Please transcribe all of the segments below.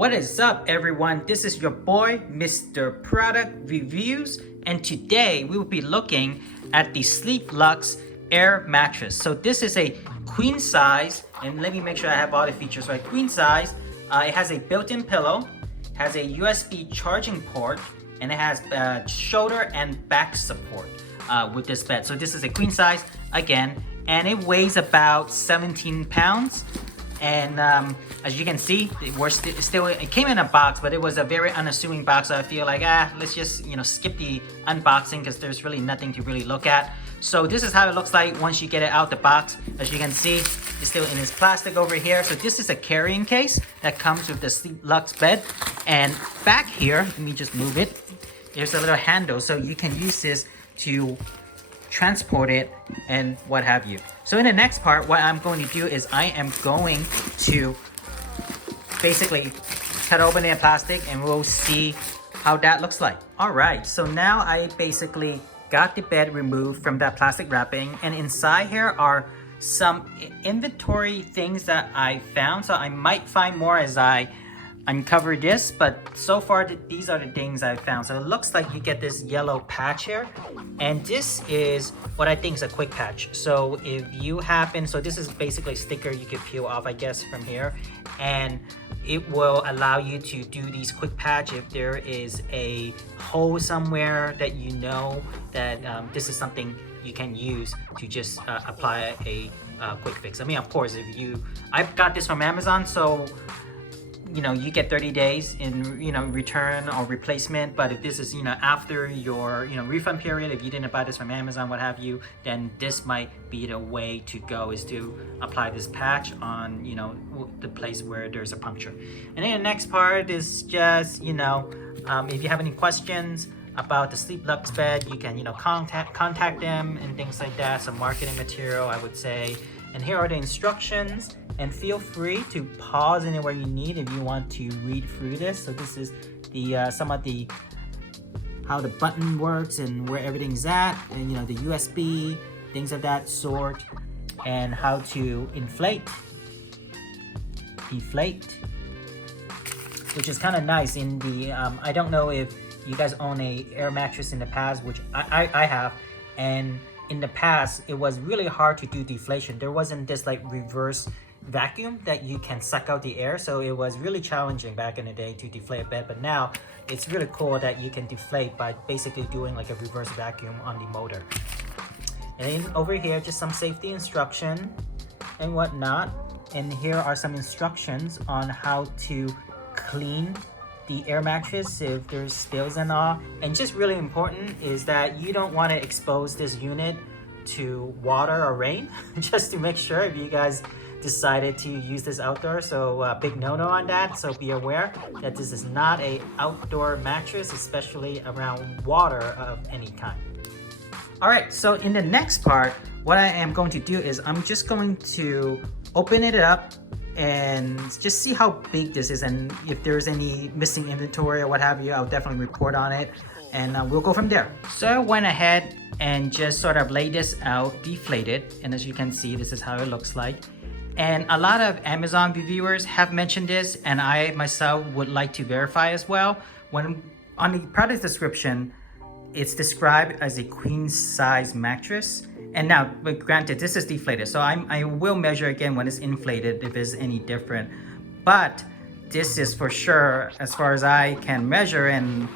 What is up, everyone? This is your boy, Mr. Product Reviews, and today we will be looking at the SleepLux Air Mattress. So this is a queen size, and let me make sure I have all the features right. Queen size, it has a built-in pillow, has a USB charging port, and it has shoulder and back support with this bed. So this is a queen size, again, and it weighs about 17 pounds. And as you can see, it came in a box, but it was a very unassuming box. So I feel like, let's just skip the unboxing because there's really nothing to really look at. So this is how it looks like once you get it out the box. As you can see, it's still in this plastic over here. So this is a carrying case that comes with the SleepLux bed. And back here, let me just move it. There's a little handle, so you can use this to transport it and what have you. So in the next part, what I'm going to do is I am going to basically cut open the plastic and we'll see how that looks like. All right, so now I basically got the bed removed from that plastic wrapping, and inside here are some inventory things that I found. So I might find more as I uncover this, but so far these are the things I found. So it looks like you get this yellow patch here, and this is what I think is a quick patch. So if you happen, so this is basically a sticker you can peel off, I guess, from here, and it will allow you to do these quick patch if there is a hole somewhere that you know that this is something you can use to just apply a quick fix. I mean, of course, I got this from Amazon, so you get 30 days in return or replacement. But if this is after your refund period, if you didn't buy this from Amazon, what have you, then this might be the way to go, is to apply this patch on the place where there's a puncture. And then the next part is just if you have any questions about the SleepLux bed, you can contact them and things like that. Some marketing material, I would say. And here are the instructions, and feel free to pause anywhere you need if you want to read through this. So this is the some of the how the button works and where everything's at, and the USB, things of that sort, and how to inflate, deflate, which is kind of nice. In the I don't know if you guys own a air mattress in the past, which I have, and in the past, it was really hard to do deflation. There wasn't this like reverse vacuum that you can suck out the air. So it was really challenging back in the day to deflate a bed. But now it's really cool that you can deflate by basically doing like a reverse vacuum on the motor. And then over here, just some safety instruction and whatnot. And here are some instructions on how to clean the air mattress if there's spills and all. And just really important is that you don't want to expose this unit to water or rain, just to make sure if you guys decided to use this outdoor. So big no-no on that. So be aware that this is not a outdoor mattress, especially around water of any kind. All right, so in the next part, what I am going to do is I'm just going to open it up and just see how big this is, and if there's any missing inventory or what have you, I'll definitely report on it, and we'll go from there. So I went ahead and just sort of laid this out, deflated, and as you can see, this is how it looks like. And a lot of Amazon reviewers have mentioned this, and I myself would like to verify as well. When on the product description, it's described as a queen size mattress. And now, but granted, this is deflated, so I will measure again when it's inflated if it's any different. But this is for sure, as far as I can measure, and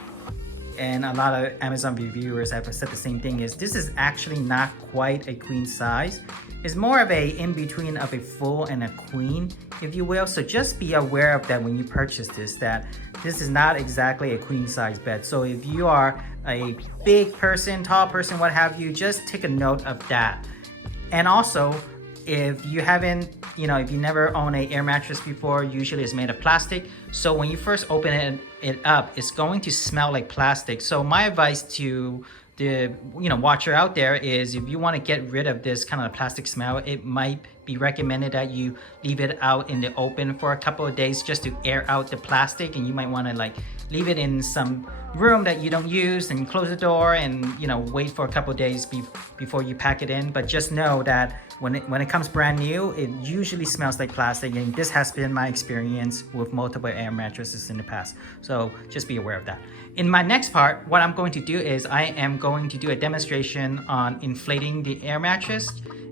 a lot of Amazon reviewers have said the same thing, is this is actually not quite a queen size. It's more of a in-between of a full and a queen, if you will. So just be aware of that when you purchase this, that this is not exactly a queen size bed. So if you are a big person, tall person, what have you, just take a note of that. And also, if you haven't, if you never owned an air mattress before, usually it's made of plastic. So when you first open it up, it's going to smell like plastic. So my advice to the watcher out there is, if you want to get rid of this kind of plastic smell, it might be recommended that you leave it out in the open for a couple of days just to air out the plastic. And you might want to like leave it in some room that you don't use and close the door and wait for a couple of days before you pack it in. But just know that when it comes brand new, it usually smells like plastic, and this has been my experience with multiple air mattresses in the past. So just be aware of that. In my next part, what I'm going to do is I am going to do a demonstration on inflating the air mattress,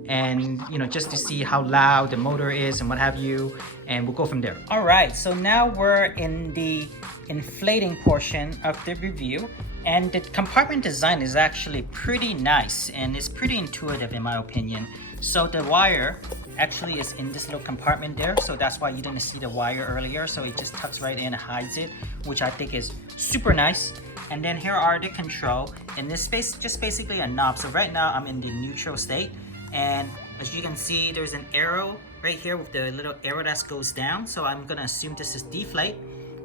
and just to see how loud the motor is and what have you, and we'll go from there. All right, so now we're in the inflating portion of the review, and the compartment design is actually pretty nice and it's pretty intuitive in my opinion. So the wire actually is in this little compartment there, so that's why you didn't see the wire earlier. So it just tucks right in and hides it, which I think is super nice. And then here are the control, and this space just basically a knob. So right now I'm in the neutral state, and as you can see, there's an arrow right here with the little arrow that goes down. So I'm gonna assume this is deflate,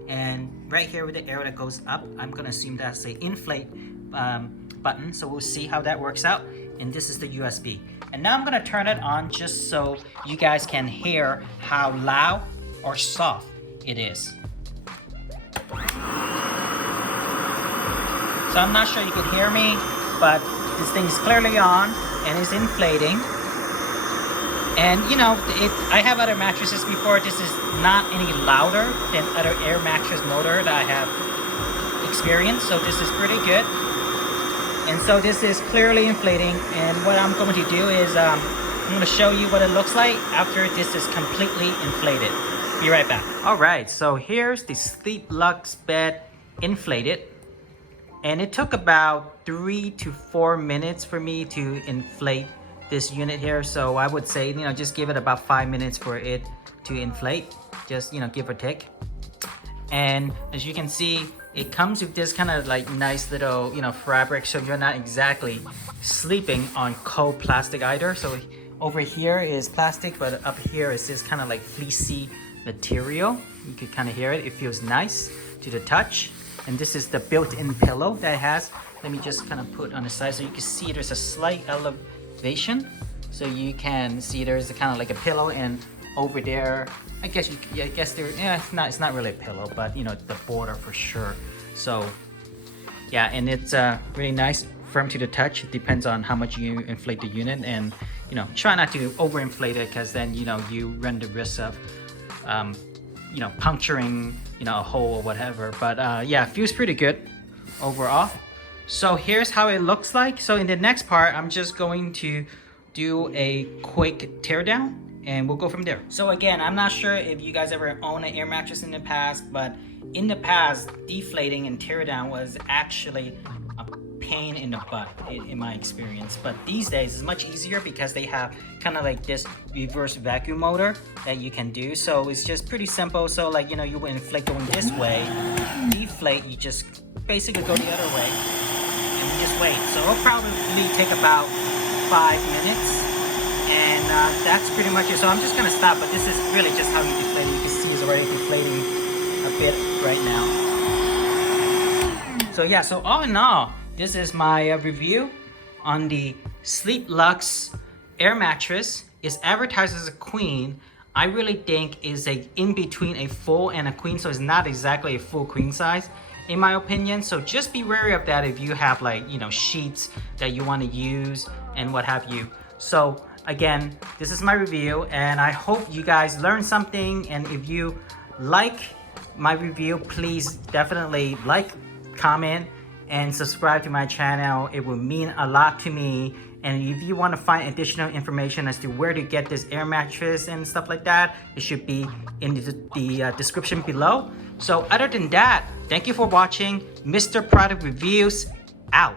and right here with the arrow that goes up, I'm gonna assume that's the inflate button. So we'll see how that works out. And this is the USB. And now I'm gonna turn it on just so you guys can hear how loud or soft it is. So I'm not sure you can hear me, but this thing is clearly on and is inflating. And I have other mattresses before. This is not any louder than other air mattress motor that I have experienced. So this is pretty good. And so this is clearly inflating. And what I'm going to do is I'm going to show you what it looks like after this is completely inflated. Be right back. All right, so here's the SleepLux bed inflated. And it took about 3 to 4 minutes for me to inflate this unit here. So I would say, just give it about 5 minutes for it to inflate, just, give or take. And as you can see, it comes with this kind of like nice little, fabric, so you're not exactly sleeping on cold plastic either. So over here is plastic, but up here is this kind of like fleecy material. You could kind of hear it. It feels nice to the touch. And this is the built-in pillow that it has. Let me just kind of put on the side so you can see there's a slight elevation. So you can see there's a kind of like a pillow, and over there, I guess there, it's not really a pillow, but the border for sure. So yeah, and it's really nice, firm to the touch. It depends on how much you inflate the unit, and try not to overinflate it, because then you run the risk of puncturing a hole or whatever. But yeah, it feels pretty good overall. So here's how it looks like. So in the next part, I'm just going to do a quick teardown, and we'll go from there. So again, I'm not sure if you guys ever owned an air mattress in the past, but in the past, deflating and teardown was actually a pain in the butt in my experience. But these days it's much easier because they have kind of like this reverse vacuum motor that you can do. So it's just pretty simple. So like, you would inflate going this way, deflate, you just basically go the other way, and you just wait. So it'll probably take about 5 minutes. And that's pretty much it. So I'm just gonna stop, but this is really just how you deflate it. You can see it's already deflating a bit right now. So yeah, so all in all, this is my review on the SleepLux air mattress. It's advertised as a queen. I really think is in between a full and a queen, so it's not exactly a full queen size in my opinion. So just be wary of that if you have like sheets that you want to use and what have you. So again, this is my review, and I hope you guys learned something. And if you like my review, please definitely like, comment, and subscribe to my channel. It will mean a lot to me. And if you want to find additional information as to where to get this air mattress and stuff like that, it should be in the description below. So other than that, thank you for watching. Mr. Product Reviews out.